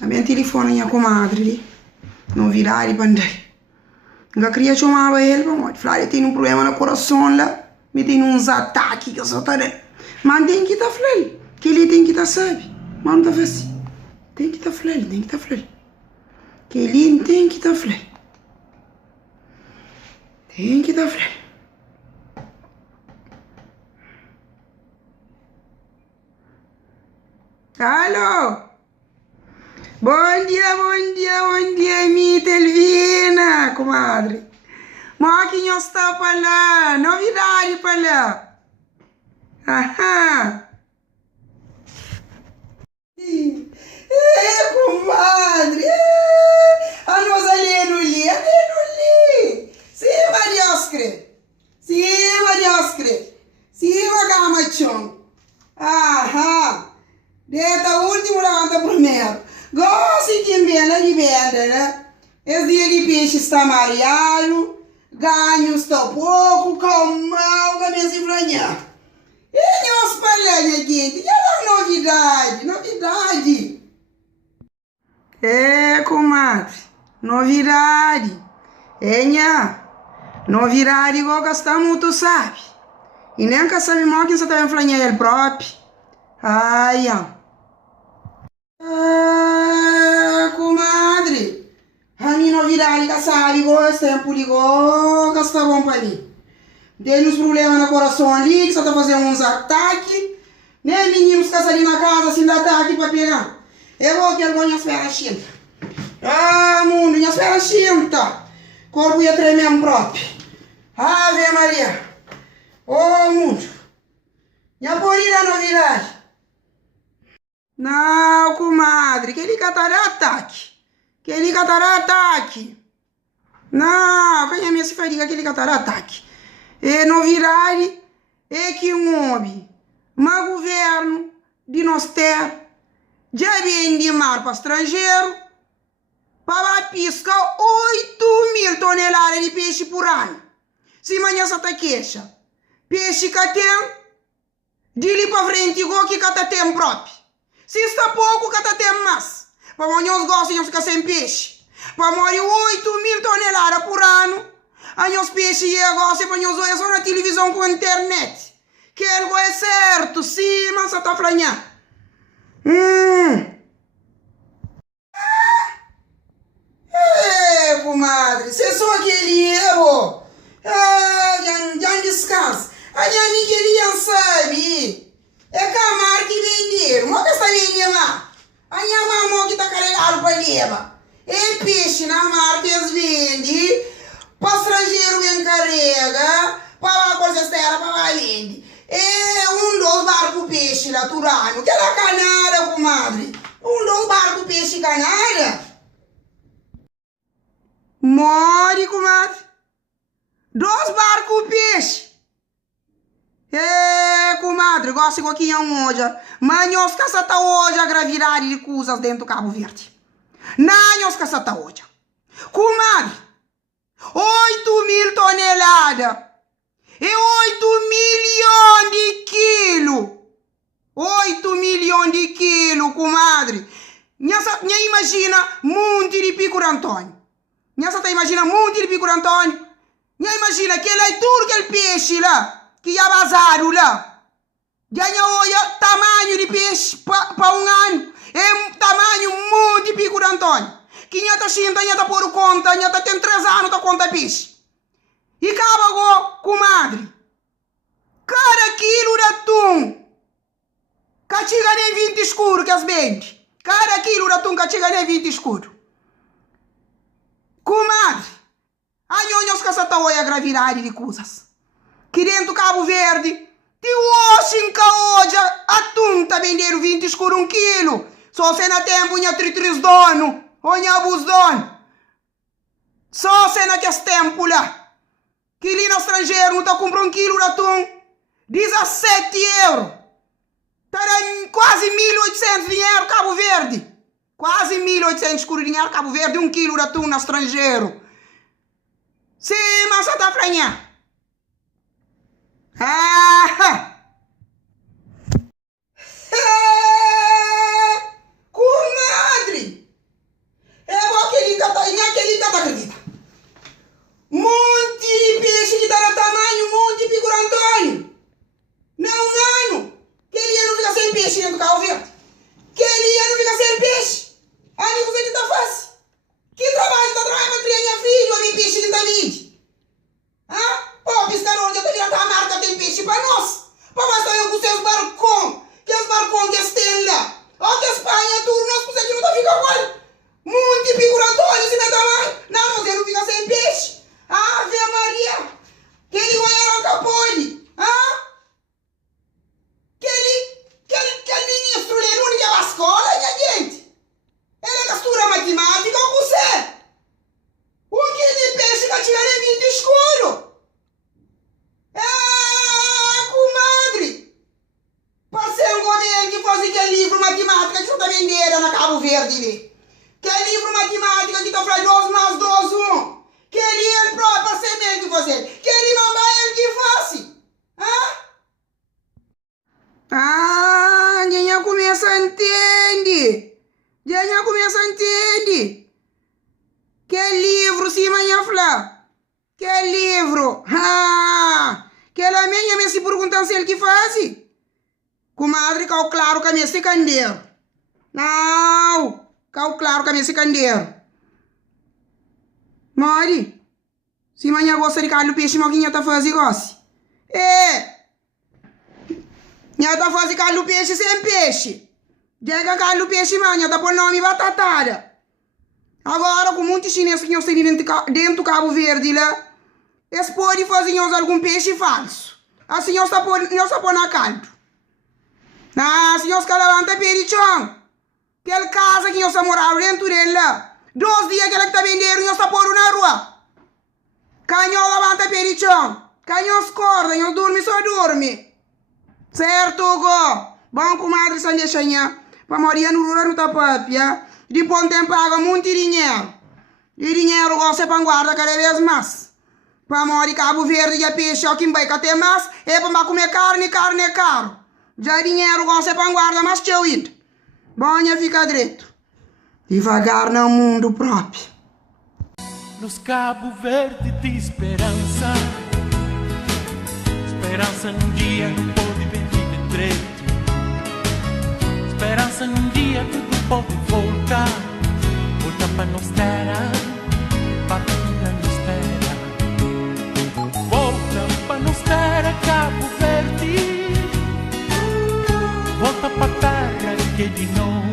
A minha telefone, minha comadre ali. Não virar e bandei. Não queria chamar ele para morrer. Falei, tem um problema no coração lá. Me tem uns ataques que eu só tô dando. Mas tem que estar falando. Que ele tem que estar sabe. Mas não tá fácil. Tem que estar falando, tem que estar falando. Que ele tem que estar falando. Tem que estar falando. Alô? Bom dia, mi Telvina, comadre. Mas que nós está para lá, novidade para lá. Aham. Comadre. A nós ali no li. Sim, Marioscre. Sim, Magamachon. Aham. Detta último levanta primeiro. Gosto de venda de venda, né? Esse dia de peixe está mareado, ganho está pouco, calma, que me se franhar. E nós falamos aqui, e a novidade. É, comadre, novidade. É, nha, novidade igual que está muito, sabe? E nem que sabe mal que você está falando ele próprio. Ai, comadre, a minha novidade que sabe, esse tempo ligou, que está bom para mim. Tem uns problemas no coração ali, que só tá fazendo uns ataques, né, meninos que ali na casa, assim, dá ataque para pegar. Eu vou que ele minhas pernas chinta. Ah, mundo, minhas pernas chinta. Corpo ia tremer próprio. Ave Maria. Ô, mundo. Minha porida novidade. Não, comadre, que ele catará ataque. Não, quem é minha se fadiga que ele catará ataque. E novidade é que um homem, mas governo de nós ter, já vem de mar para estrangeiro, para piscar 8.000 toneladas de peixe por ano. Se amanhã só tá queixa, peixe que tem, de ali para frente, igual que tem próprio. Se está pouco, que tem mais. Para amanhã os gostos de ficar sem peixe. Para morrer 8.000 toneladas por ano. Aí os peixes e negócio para nós olhar só na televisão com a internet. Que algo é certo, sim, mas só tá franhando. Comadre, você só queria, vô. Já descansa. A minha queria, sabe? É Camar que venderam. Mas que está vendendo lá? A minha mamãe que está carregado para leva. É peixe na mar que eles vendem. Para estrangeiro vem carrega. Para lá com essa terra para lá vende. É dois barcos peixe lá, turano. Que era canada, comadre. Dois barcos peixe canada. More, comadre. 2 barcos peixe. É, comadre, gosto igual que é hoje. Manhos caçata hoje a gravidade de coisas dentro do Cabo Verde. Nanhos caçata hoje. Comadre, 8.000 toneladas e 8 milhões de quilos. 8 milhões de quilos, comadre. Nha imagina monte de Pico Antônio. Nha só imagina monte de Pico Antônio. Nha imagina que ele é tudo aquele peixe lá. Que já vazaram lá. Já olha tamanho de peixe para um ano. É tamanho muito de Pico Antônio. Que já está xinta, já está por conta, já está tem 3 anos da conta peixe. E acaba comadre. Cada quilo de atum. Que chega nem 20 escuro que as vende. Cada quilo de atum que chega nem 20 escuro. Comadre. A nhonhos que está a gravidade de coisas. Que dentro do Cabo Verde, de hoje hoje, atum tá vendendo 20 escuro 1 quilo. Só se na tempo, nha tritris dono, ou nha abus dono. Só se na que tempo lá. Que ali no estrangeiro não tá comprando 1 quilo de atum, 17 euros. Tá quase 1.800 dinheiro Cabo Verde. Quase 1.800 escuro dinheiro Cabo Verde, 1 quilo de atum no estrangeiro. Sim, mas só tá franhando. Comadre, Verde. Que ele não fica sem peixe. Amigos, ele tá fácil. Que trabalho tá trabalhando para criar filho, a minha peixe não tá vindo. Pô, pescador, já deveria estar a marca tem peixe para nós. Para nós também com os seus barcões. Que os barcões que estão lá. Ó, que Espanha, tudo, nós conseguimos não tá ficar igual. Muito figuratório, se não dá mais. Não, você não fica sem peixe. Ave Maria. Que ele ganhará o capone. Que ministro, ele não liga a escola, minha gente. Ele castura matemática ou você? O que de peixe que tira em 20 escuro? Comadre. Passei um governo que faz aquele livro matemática que está vendendo na Cabo Verde ali. Que livro matemática que está falando 2 mais 2, 1. Que ele próprio, passei mesmo que fazer. Que ele não vai ele que faz. Já começa a entender. Já começa a entender. Que livro, sim, manhã flá. Que livro. Que ela minha me se perguntam se ele que faz. Comadre, cal claro que a minha se candeiro. Não. Cal claro que a minha se candeiro. Mari. Se manhã gosta de carne peixe, mas tá fazendo gosto. Nha tá fazendo carne peixe sem peixe. Dega carne peixe, manhã tá por nome batatada. Agora, com muitos chineses que estão dentro do Cabo Verde lá, eles podem fazer algum peixe falso. Assim, nós está por na caldo. Assim, nós que levanta perichão. Aquela casa que nós está morando dentro dele lá. 2 dias que ela está vendendo, nós está por na rua. Canhão levanta perichão. Canhão acorda, nós dorme, só dorme. Certo, go? Bom, comadre, só deixa nha. Para morir no rua, no tapapia. Depois tem paga muito dinheiro. E dinheiro você para guardar cada vez mais. Para morir Cabo Verde e peixe, ó, que vai ter mais. É para comer carne é caro. Já dinheiro você para guardar mais teu ido. Bom, fica direito. Devagar no mundo próprio. Nos Cabo Verde de esperança. Esperança num dia não pode vir de direito. Esperança num dia tudo pode voltar. Volta para nos terra, para quem nos espera. Volta para nos terra, Cabo Verde. Volta para terra que de novo